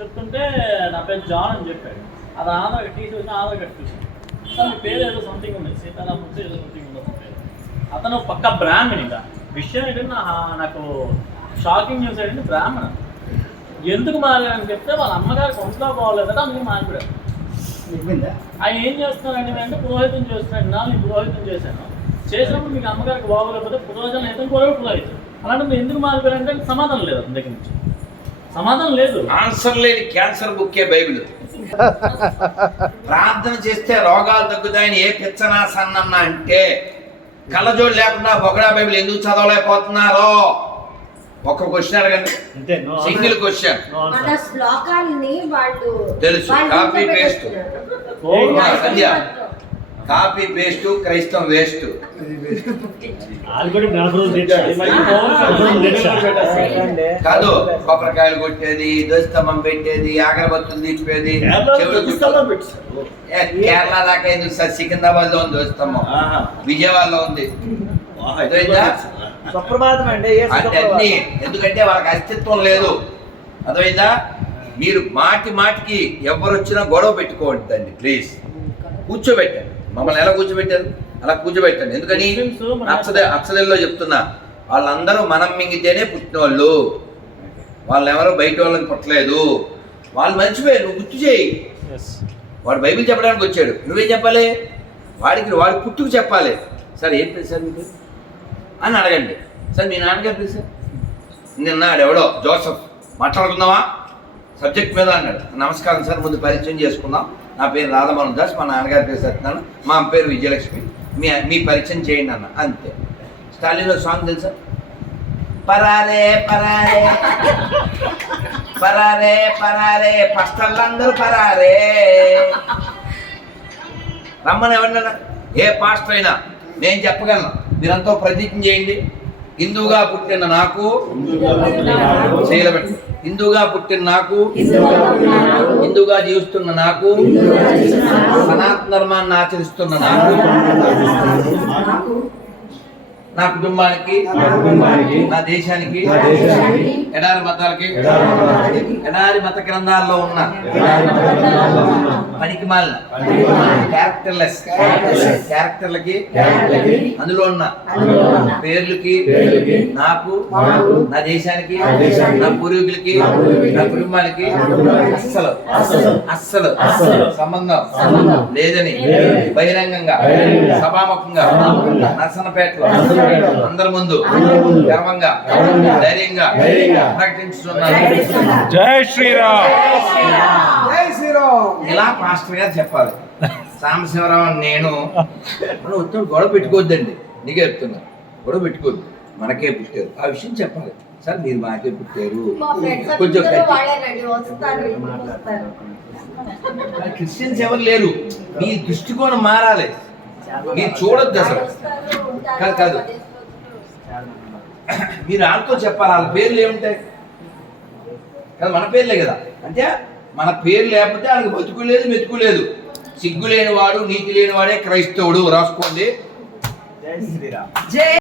చెప్తుంటే నా పేరు జాన్ అని చెప్పాడు. అది ఆధార్ టీ చూసిన ఆధార్ కార్డు చూసాను సార్ మీ పేరు ఏదో సంథింగ్ ఉంది. సీతారాం నుంచి ఏదో సంథింగ్ ఉంది అతని పేరు. అతను పక్క బ్రాహ్మణ్ ఇంకా విషయం ఏంటంటే నా- నాకు షాకింగ్ న్యూస్ ఏంటంటే బ్రాహ్మణ. ఎందుకు మారాడని చెప్తే వాళ్ళ అమ్మగారికి ఒంట్లో బాగోలేదట అందుకు మారిపోయాడు ఆయన ఏం చేస్తున్నారండి అంటే పురోహితం చేస్తున్నాడు. నా నేను పురోహితం చేశాను. చేసినప్పుడు మీకు అమ్మగారికి బాగోలేకపోతే పురోహితం ఎంత కూడా పురోహితం అలాంటి ఎందుకు మారిపోయారంటే సమాధానం లేదు అతని దగ్గర నుంచి. సమాధానం లేదు ఆన్సర్ లేని క్యాన్సర్ బుక్కే బైబిల్ ప్రార్థన చేస్తే రోగాలు తగ్గుతాయని ఏ పిచ్చనా సన్నన్న అంటే కళ్ళజోడు లేకుండా బొగడా బైబిల్ ఎందుకు చదవలేకపోతున్నారో ఒక్క క్వశ్చన్ అడగండి. సింగిల్ క్వశ్చన్ తెలుసు. పెట్టేస్తున్నారు. ఓ, ఆ, సంధ్య. కాపీ పేస్ట్ క్రైస్తవం వేస్ట్. కాదు కొబ్బరికాయలు కొట్టేది దోస్తమ్మం పెట్టేది అగరబత్తులు తిప్పేది కేరళ దాకా ఎందుకు సార్? సికింద్రాబాద్లో ఉంది ఆహా. విజయవాడలో ఉంది. అన్ని ఎందుకంటే వాళ్ళకి అస్తిత్వం లేదు. అర్థమైందా? మీరు మాటి మాటికి ఎవరు వచ్చినా గొడవ పెట్టుకోవద్దండి ప్లీజ్ కూర్చోబెట్టండి. మమ్మల్ని ఎలా కూర్చోబెట్టారు? అలా కూర్చోబెట్టండి. ఎందుకని? అచ్చదే అచ్చదెల్లో చెప్తున్నా వాళ్ళందరూ మనం మింగితేనే పుట్టిన వాళ్ళు వాళ్ళు ఎవరో బయట వాళ్ళకి పుట్టలేదు వాళ్ళు మర్చిపోయారు నువ్వు గుర్తు చేయి. వాడు బైబిల్ చెప్పడానికి వచ్చాడు. నువ్వేం చెప్పాలి? వాడికి వాడి పుట్టుకు చెప్పాలి. సార్ ఏం పేరు సార్ మీకు? అని అడగండి. సార్ మీ నాన్నగారు పేరు సార్? నిన్న ఎవడో జోసఫ్. మాట్లాడుకుందామా? సబ్జెక్ట్ మీద అన్నాడు. నమస్కారం సార్ ముందు పరిచయం చేసుకుందాం. నా పేరు రాధమోహన్ దాస్ మా నాన్నగారి పేరు సత్యనారాయణ మా పేరు విజయలక్ష్మి. మీ మీ పరిచయం చేయండి అన్న అంతే. స్టాలిన్లో సాంగ్ తెలుసా? పరారే పరారే. పరారే పరారే పస్తళ్ళందరూ పరారే. రమ్మని ఎవరన్నా ఏ పాస్టర్ అయినా నేను చెప్పగలను. మీరంతా ప్రతిజ్ఞ చేయండి. హిందువుగా పుట్టిన నాకు చేయలబెట్టు. హిందువుగా పుట్టిన నాకు హిందువుగా జీవిస్తున్న నాకు సనాతన ధర్మాన్ని ఆచరిస్తున్న నాకు నా కుటుంబానికి నా దేశానికి ఎడారి మతాలకి ఎడారి మత గ్రంథాల్లో ఉన్న పనికి మాలిన క్యారెక్టర్లెస్ క్యారెక్టర్లకి అందులో ఉన్న పేర్లకి నాకు నా దేశానికి నా పూర్వీకులకి నా కుటుంబానికి అస్సలు అస్సలు సంబంధం లేదని బహిరంగంగా సభాముఖంగా నర్సనపేటలో అందరి ముందు గర్వంగా ధైర్యంగా ప్రకటించుతున్నాను జై శ్రీరామ్. జై శ్రీరామ్. ఇలా పాస్టర్ గారు చెప్పాలి. సాంబశివరావు అని నేను మనం గొడవ పెట్టుకోవద్దండి. నీకే చెప్తున్నా. గొడవ పెట్టుకోవద్దు. మనకే పుట్టారు. ఆ విషయం చెప్పాలి. సార్ మీరు మాకే పుట్టారు. కొంచెం క్రిస్టియన్స్ ఎవరు లేరు? మీ దృష్టికోణం మారాలి. మీరు చూడొద్దు అసలు. కాదు, కాదు. మీరు వాళ్ళతో చెప్పాలి వాళ్ళ పేర్లు ఏముంటాయి? కదా మన పేర్లే కదా. అంటే మన పేరు లేకపోతే వాళ్ళకి బతుకు లేదు మెతుకు లేదు. సిగ్గు లేనివాడు నీతి లేనివాడే క్రైస్తవుడు. రాసుకోండి. జై శ్రీరామ్.